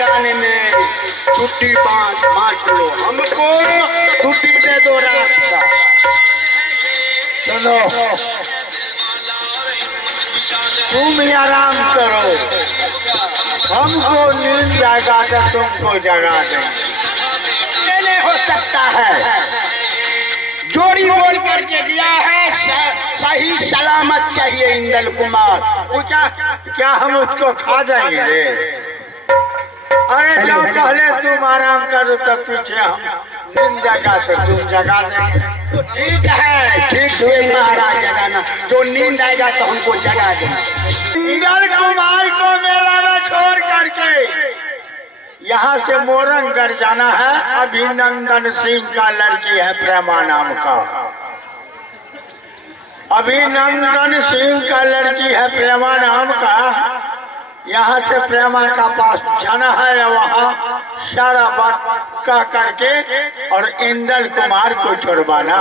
लगाने में छुट्टी बांट लो, हमको छुट्टी दे दो रात का। सुनो, तुम ही आराम करो, हमको नींद जाएगा तो तुमको जगा देंगे। नहीं हो सकता है, जोड़ी बोल करके दिया है, सही सलामत चाहिए इंदल कुमार। क्या हम उसको खा जाएंगे रे? अरे जब पहले तुम आराम करो तो पीछे हम नींद जगा तो तुम जगा देंगे। तो ठीक है, ठीक से महाराज जगाना, जो नींद आएगा तो हमको जगा देना। इंदल कुमार को मेला में छोड़ करके यहाँ से मोरंगढ़ जाना है। अभिनंदन सिंह का लड़की है प्रेमा नाम का, अभिनंदन सिंह का लड़की है प्रेमा नाम का। यहाँ से प्रेमा का पास जाना है, वहाँ सारा बात कह करके और इंदल कुमार को छुड़वाना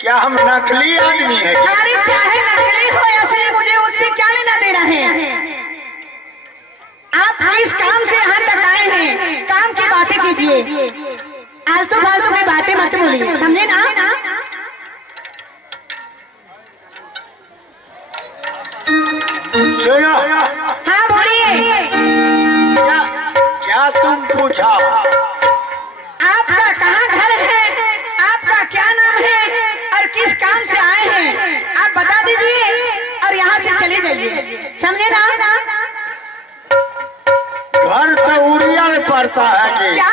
क्या हम नकली आदमी है? अरे चाहे नकली हो असली, मुझे उससे क्या लेना देना है? आप इस काम से यहाँ तक आए हैं, काम की बातें कीजिए, आलतू फालतू की बातें मत बोलिए, समझे ना? सुनो, हाँ बोलिए। क्या क्या तुम पूछा? आपका कहाँ घर है, आपका क्या नाम है और किस काम से आए हैं, आप बता दीजिए और यहाँ से चले जाइए, समझे ना? घर तो उरियल पड़ता है कि? क्या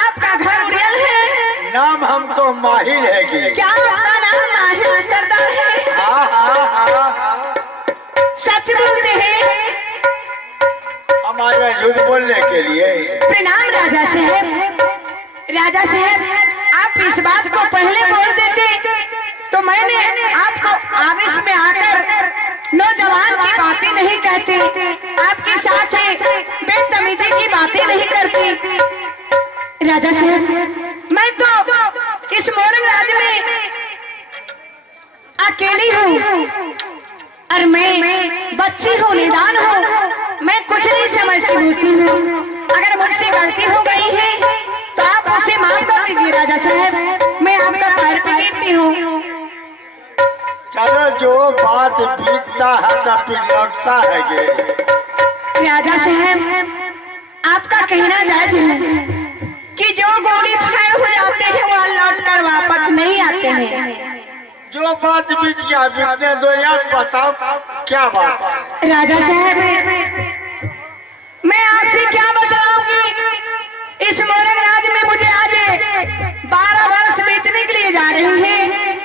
आपका घर उड़ियल है? नाम हमको माहिर है कि? क्या आपका नाम माहिर सरदार है? हाँ हाँ हाँ हाँ। सच बोलते हैं? हमारे झूठ बोलने के लिए? प्रणाम राजा साहब। राजा साहब, आप इस बात को पहले बोल देते तो मैंने आपको आवेश में आकर नौजवान की बातें नहीं कहते, आपके साथ बेतमीजी की बातें नहीं करती। राजा साहब, मैं तो इस मोरंग राज में अकेली हूँ और मैं बच्ची हूँ, निदान हूँ, मैं कुछ नहीं समझती बूझती हूँ। अगर मुझसे गलती हो गई है तो आप उसे माफ कर दीजिए राजा साहब, मैं आपका पैर पकड़ती हूँ। चलो, जो बात बीतता है तो फिर लौटता है गे। राजा साहब, आपका कहना जायज है कि जो गोली फायर हो जाते हैं वो लौट कर वापस नहीं आते हैं। जो बात बीत गया बीतने दो, यार बताओ क्या बात? राजा साहब, मैं आपसे क्या बताऊंगी, इस मोरंग राज में मुझे आज 12 वर्ष बीतने के लिए जा रहे हैं,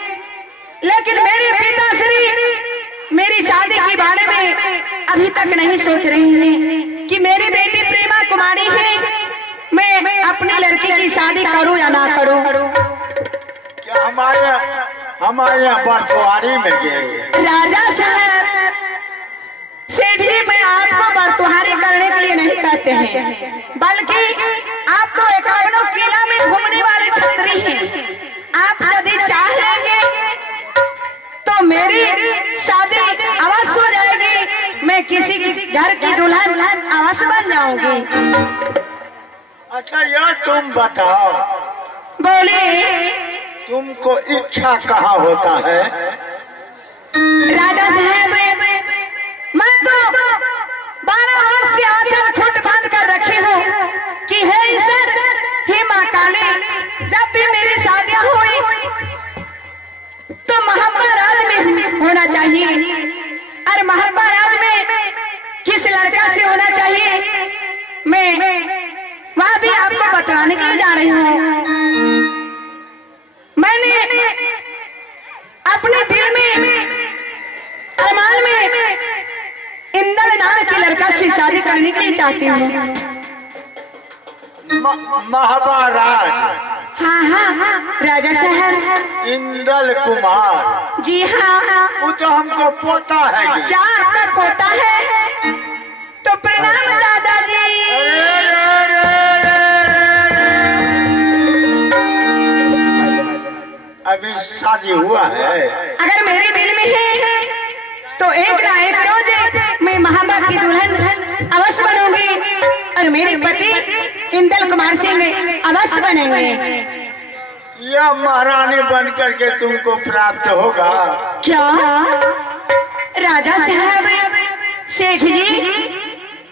लेकिन मेरे पिताश्री मेरी शादी के बारे में अभी तक नहीं सोच रहे हैं कि मेरी बेटी प्रेमा कुमारी है, मैं अपनी लड़की की शादी करूं या ना करूं। क्या हमारे यहाँ बरतुहारी में गए? राजा साहब, सेठ जी, मैं आपको बरतुहारी करने के लिए नहीं कहते हैं, बल्कि आप तो एकावनों किला में घूमने वाले छत्री हैं। आप यदि चाह लेंगे तो मेरी शादी अवश्य हो जाएगी, मैं किसी की घर की दुल्हन अवश्य बन जाऊंगी। अच्छा, यह तुम बताओ, बोलिए। तुमको इच्छा कहाँ होता है? राजा साहब, मैं तो 12 वर्ष से आंचल खुद बंद कर रखी हूँ कि हे ईश्वर, हे माँ काली, जब भी मेरी शादियां हुई तो महाबा राज में होना चाहिए, और महाबा राज में किस लड़का से होना चाहिए मैं वह भी आपको बतलाने के लिए जा रही हूँ। मैंने अपने दिल में अरमान में इंदल नाम की लड़का से शादी करने के लिए चाहती हूँ। महाराज? हाँ हाँ राजा साहब। इंदल कुमार? जी हाँ। वो तो हमको पोता है। क्या आपका पोता है? तो प्रणाम दादाजी। अभी शादी हुआ है? अगर मेरे दिल में है तो एक ना एक रोज मैं महाबा की दुल्हन अवश्य बनूंगी और मेरे पति इंदल कुमार सिंह अवश्य बनेंगे। यह महारानी बन करके तुमको प्राप्त होगा। क्या राजा साहब? सेठ जी,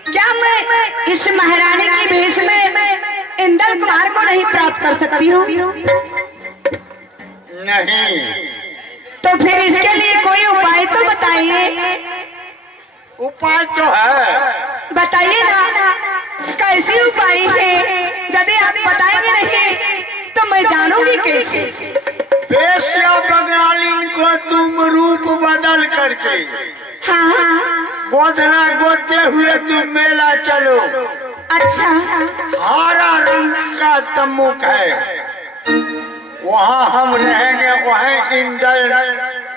क्या मैं इस महारानी की भेष में इंदल कुमार को नहीं प्राप्त कर सकती हूँ? नहीं। तो फिर इसके लिए कोई उपाय तो बताइए। उपाय तो है, बताइए ना, कैसी उपाय है? यदि आप बताएंगे नहीं तो मैं जानूंगी कैसे? बेश्या बंगालिन को तुम रूप बदल करके हाँ, गोदना गोदते हुए तुम मेला चलो। अच्छा। हरा रंग का तम्मुक है, वहाँ हम रहेंगे, वहाँ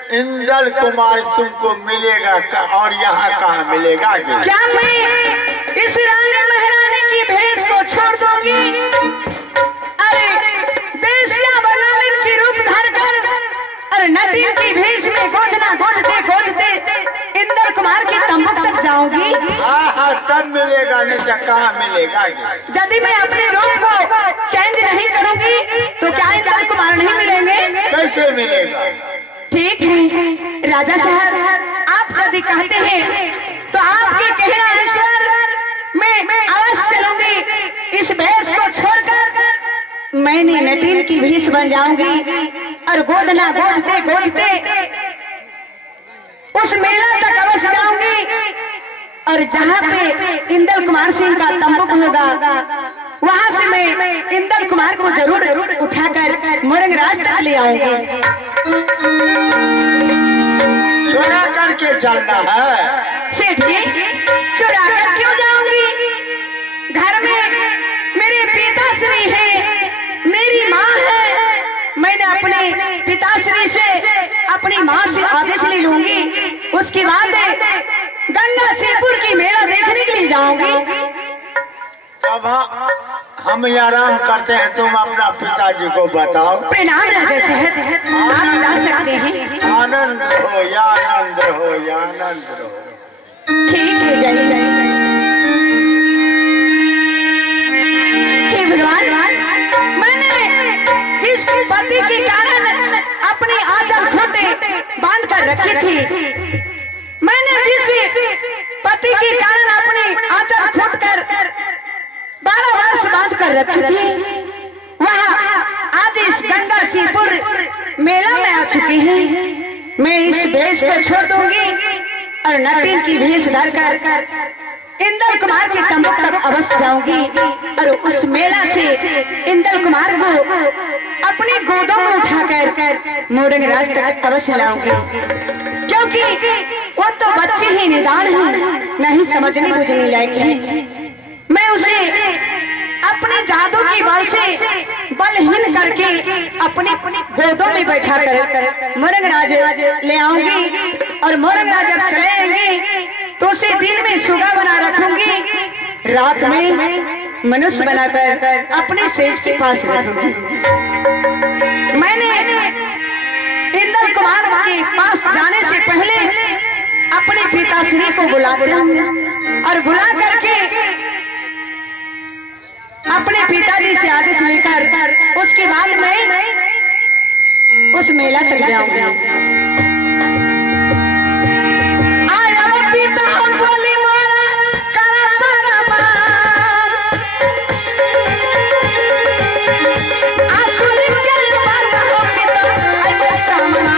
इंदल कुमार तुमको मिलेगा। और यहाँ कहाँ मिलेगा? क्या मैं इस रानी महारानी की भेष को छोड़ दूंगी? अरे बेसिया बंगालिन की रूप धरकर और नटीन की भेष में गोदना गोदते गोदते इंदल कुमार के तंबू तक जाऊंगी। हाँ हाँ, तब मिलेगा, नहीं तो कहाँ मिलेगा? यदि मैं अपने रूप को चेंज नहीं करूंगी तो क्या इंदल कुमार नहीं मिलेंगे? कैसे मिलेगा? ठीक है राजा साहब, आप यदि कहते हैं तो आपके कहना अनुसार मैं अवश्य चलूंगी। इस भेष को छोड़कर मैंने नटीन की भेष बन जाऊंगी और गोदना गोदते गोदते उस मेला तक अवश्य जाऊंगी। और जहाँ पे इंदल कुमार सिंह का तंबू होगा वहाँ से मैं इंदल कुमार को जरूर उठाकर मोरंगराज तक ले आऊंगी। चुरा करके चलना है सेठ जी, चुरा कर क्यों जाऊंगी? घर में मेरे पिताश्री है, मेरी माँ है। मैंने अपने पिताश्री से अपनी माँ से आदेश ले लूंगी। उसके बाद गंगा सिरपुर की मेला देखने के लिए जाऊंगी। अब हम आराम करते हैं, तुम अपना पिताजी को बताओ। प्रणाम राजा साहब, आप जा सकते हैं। आनंद हो या आनंद हो या आनंद रहो। ठीक है, जाइए। हे भगवान, मैंने जिस पति के कारण अपनी आंचल खूंटे बांध कर रखी थी, मैंने जिस पति के कारण अपनी आंचल खूंट कर 12 वर्ष बांध कर रखी थी, वह आज इस गंगा सिरपुर मेला में आ चुकी है। मैं इस भेष को छोड़ दूंगी और नटीन की भेष धरकर इंदल कुमार के तंबू तक अवश्य जाऊंगी और उस मेला से इंदल कुमार को अपनी गोदों में उठाकर मोरंगराज तक अवश्य लाऊंगी। क्योंकि वो तो बच्चे ही निदान है, नहीं समझने बुझने लायक है। मैं उसे अपने जादू की बल से बलहीन करके अपनी गोदों में बैठा कर मोरंगराज ले आऊंगी और मोरंगराज जब चले आएंगे तो उसे दिन में सुगा बना रखूंगी, रात में मनुष्य बनाकर अपने सेज के पास रखूंगी। मैंने इंदल कुमार के पास जाने से पहले अपने पिताश्री को बुलाते हूँ और बुला करके अपने पिताजी से आदेश लेकर उसके बाद मैं उस मेला तक जाऊंगी। आया वो पिता हम बोली मारा करा पारा मार, आंसू निकल मारा हो पिता आई सामना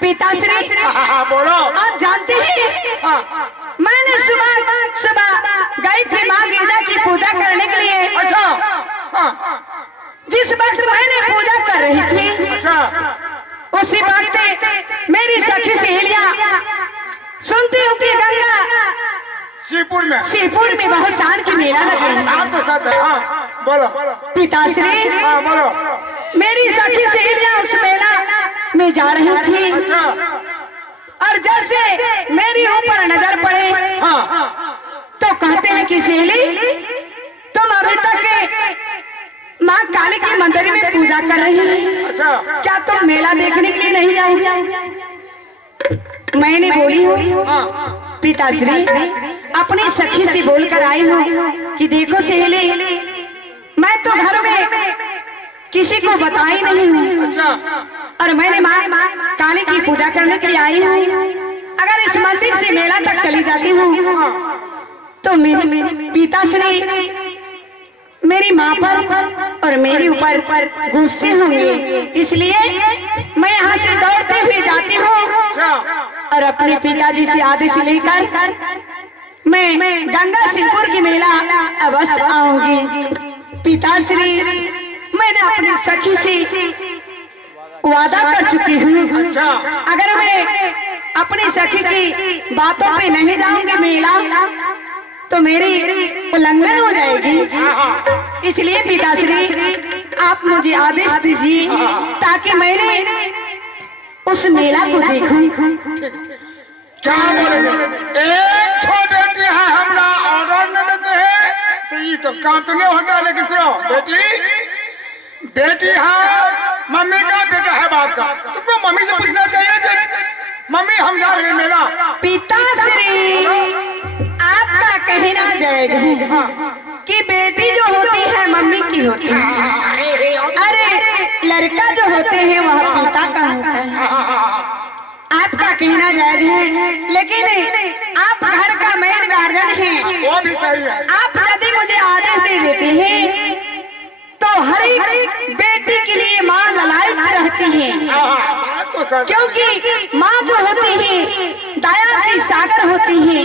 पिताश्री बोलो। आप जानते हैं मैंने सुबह गई थी माँ गिरजा की पूजा करने के जिस वक्त मैंने पूजा कर रही थी उसी वक्त मेरी सखी सहेलियां सुनती हूँ कि गंगा शिवपुर में बहुत शान की मेला लगा है। तो सच है। बोलो पिताश्री। बोलो। मेरी सखी सहेलियां उस मेला में जा रही थी। और जैसे मेरी ऊपर नजर पड़े तो कहते हैं कि सहेली तुम अभी तक माँ काली के मंदिर में पूजा कर रही है, क्या तुम मेला देखने के लिए नहीं जाओगी? मैंने बोली हूँ पिताश्री अपनी सखी से बोलकर आई हूँ कि देखो सहेली मैं तो घर में किसी को बताई नहीं हूँ और मैंने माँ काली की पूजा करने के लिए आई हूँ। अगर इस मंदिर से मेला तक चली जाती हूँ तो मेरे पिताश्री मेरी माँ पर और मेरे ऊपर गुस्से होंगे, इसलिए मैं यहाँ से दौड़ते हुए जाती हूँ और अपने पिताजी से आदेश लेकर मैं गंगा शिवपुर की मेला अवश्य आऊंगी। पिताश्री मैंने अपनी सखी से वादा कर चुकी हूँ, अगर मैं अपनी सखी की बातों पे नहीं जाऊंगी मेला तो मेरी उल्लंघन हो जाएगी। इसलिए पिताश्री आप मुझे आदेश दीजिए ताकि मैंने उस मेला को देखूं। क्या बोलेंगे? एक छो बेटी है हमरा ऑर्डर न देते हैं तो ये तो काम तो नहीं होता। लेकिन सुनो बेटी है मम्मी का, बेटा है बाप का। तुमको मम्मी से पूछना चाहिए कि मम्मी हम जा रहे हैं मेला। पिताश्री आपका कहना जायज है कि बेटी जो होती है मम्मी की होती है, अरे लड़का जो होते हैं वह पिता का होता है। आपका कहना जायज है, लेकिन आप घर का मेन गार्जियन हैं। वो भी सही है। आप यदि मुझे आदेश दे देते हैं तो हर एक बेटी के लिए माँ ललायित रहती है, बात तो सच। क्योंकि माँ जो होती है दया की सागर होती है,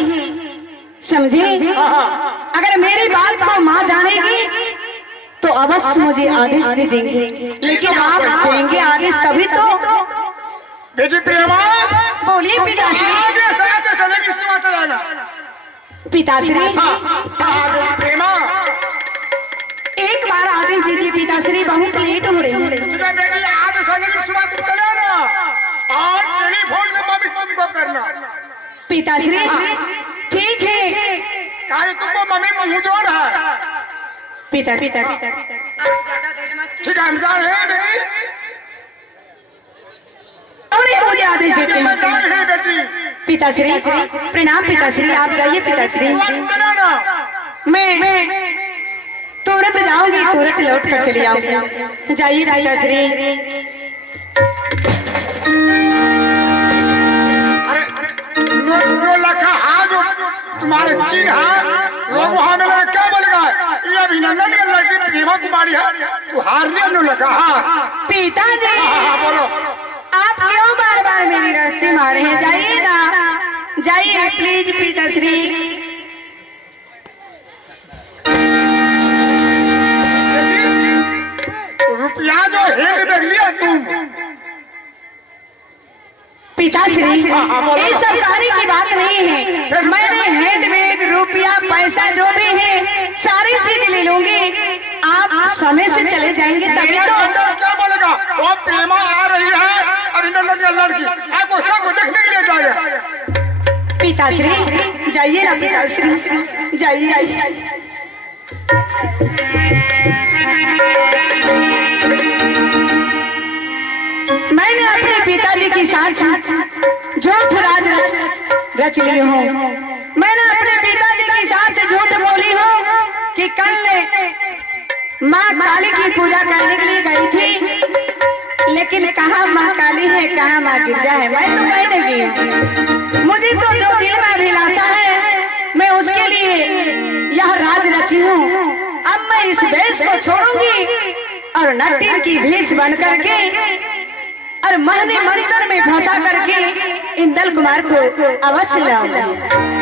समझे? अगर मेरी बात को माँ जानेगी तो अवश्य मुझे आदेश दे देंगे, लेकिन आप देंगे आदेश तभी तो। बेटी प्रेमा बोलिए पिताश्री। पिताश्री प्रेमा एक बार आदेश दीजिए पिताश्री, बहुत लेट हो रही है। बेटी आदेश आने की सुबह तुम चले ना और टेलीफोन से मम्मी को करना। पिताश्री ठीक है। कहा तुमको मम्मी मुझोड़ है। पिता ठीक है हम जा रहे हैं बेटी। मुझे आदेश देते हैं बेटी। पिताश्री प्रणाम। पिताश्री आप जाइए। पिताश्री मैं तुरंत जाऊंगी, तुरंत लौट कर चली आऊंगी। जाइए पिताश्री। तुम्हारे चीन है लोग वहां में क्या बोलेगा? ये अभिनंदन की लड़की प्रेमा कुमारी है, तू हार लिया नो लगा। पिताजी बोलो आप क्यों बार बार मेरी रास्ते मारे हैं? जाइए ना, जाइए प्लीज पिताश्री। रुपया जो हेड देख लिया तुम। पिताश्री ये सरकारी की बात नहीं है, मैंने हैंडबैग रुपया पैसा जो भी है सारी चीज ले लूंगी। आप समय से चले जाएंगे तभी तो। क्या बोलेगा? वो प्रेमा आ रही है अभिनंदन की लड़की, आपको सबको देखने के लिए जाएगा। पिताश्री जाइए ना पिताश्री, जाइए। मैंने अपने पिताजी के साथ झूठ राज रच ली हूँ। मैंने अपने पिताजी के साथ झूठ बोली हूँ कि कल माँ काली की पूजा करने के लिए गई थी, लेकिन कहाँ माँ काली है, कहाँ माँ गिरजा है, मैं तो मैंने की। मुझे तो जो दिल में अभिलाषा है मैं उसके लिए यह राज रची हूँ। अब मैं इस भेष को छोड़ूंगी और नट्टी की भेष बन करके और महने मंत्र में फंसा करके इंदल कुमार को अवश्य लाऊंगी।